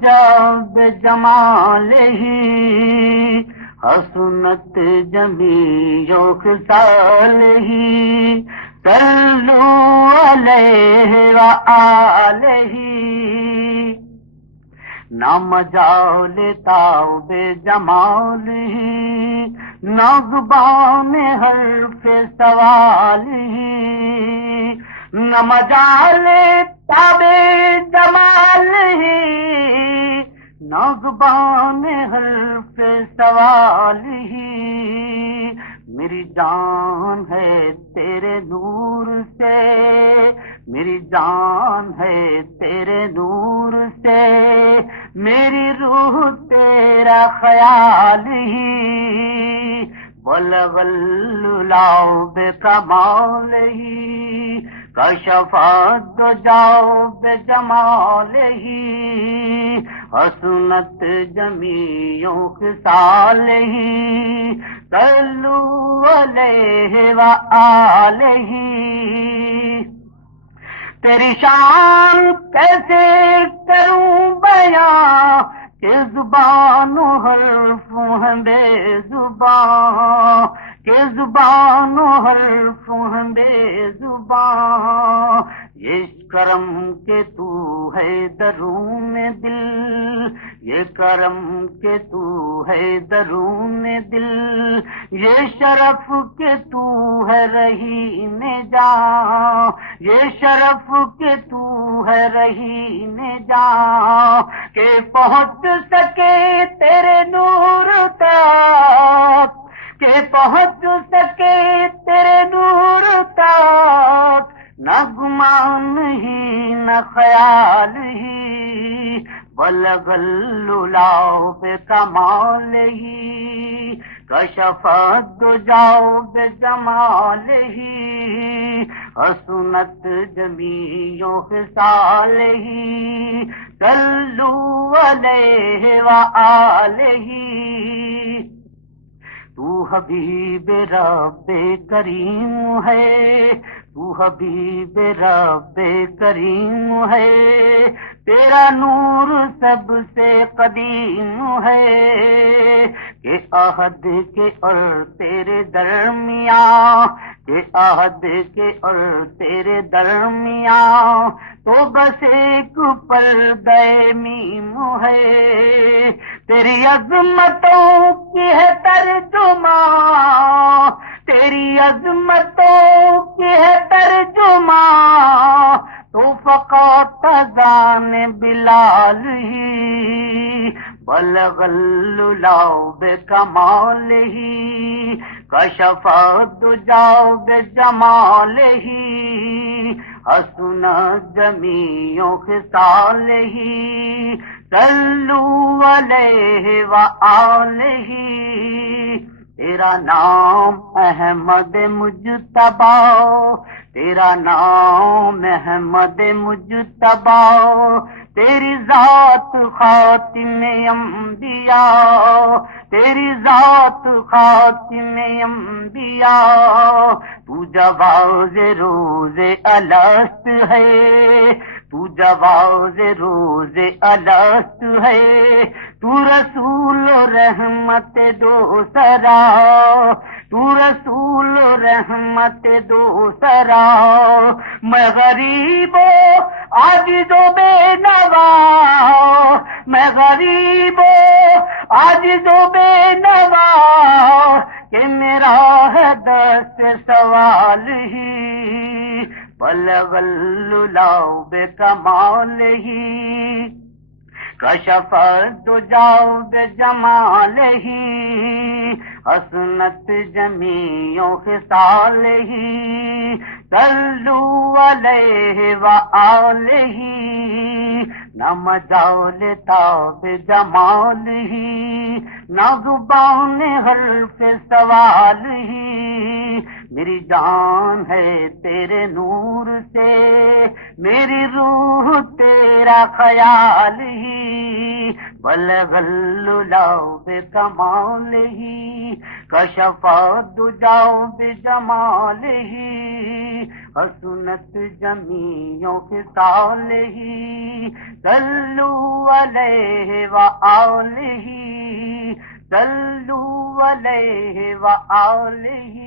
job جمالہ حسنت جمیع خصالہ صلو علیہ وآلہ نہ مجال تاب جمالہ نہ زبان حرف سوالہ نہ مجال تاب جمالہ نہ زبان حرف سوالہ میری جان ہے تیرے نور سے میری جان ہے تیرے نور سے میری روح تیرا خیال ہی بلغ اللؤ بکمالہ کشف الدجی بجمالہ حسنت جمیع خصالہ صلو علیہ وآلہ تیری شان کیسے کروں بیان کہ زبان و حرف ہیں بے زبان کہ زبان و حرف ہیں بے زبان یہ کرم کہ تو ہے درون دل یہ کرم کہ تو ہے درون دل یہ شرف کہ تو ہے رہین جاں یہ شرف کہ تو ہے رہین جاں کہ پہنچ سکے تیرے نور تک کہ پہنچ سکے تیرے نور تک نہ گمان ہی نہ خیال ہی بلغ اللؤ بکمالہ کشف الدجی بجمالہ حسنت جمیع خصالہ صلو علیہ وآلہ تو حبیب رب کریم ہے تو حبیب رب کریم ہے تیرا نور سب سے قدیم ہے کہ عہد کے اور تیرے درمیان کہ عہد کے اور تیرے درمیان تو بس ایک پردہ میم ہے تیری عظمتوں کی ہے ترجمان تیری عظمتوں کی ہے ترجمان تو فقط اذان بلال ہی بلغ اللؤ بکمالہ کشف الدجی بجمالہ حسنت جمیع خصالہ صلو علیہ وآلہ تیرا نام احمد مجتبی تیرا نام احمد مجتبی تیری ذات خاتم انبیاء تیری ذات خاتم انبیاء تو جواز روز الست ہے تو جواز روز الست ہے تو رسول رحمت دوسرا تو رسول رحمت دوسرا میں غریب و عاجز و بے نوا میں غریب و عاجز و بے نوا کہ میرا ہے دست سوال ہی بلغ اللؤ بکمالہ کشف الدجی بجمالہ حسنت جمیع خصالہ صلو علیہ وآلہ نہ مجال تاب جمالہ نہ زبان حرف سوالہ میری جان ہے تیرے نور سے میری روح تیرا خیال ہی بلغ اللؤ بکمالہ کشف الدجی بجمالہ حسنت جمیع خصالہ صلوا علیہ وآلہ، صلوا علیہ وآلہ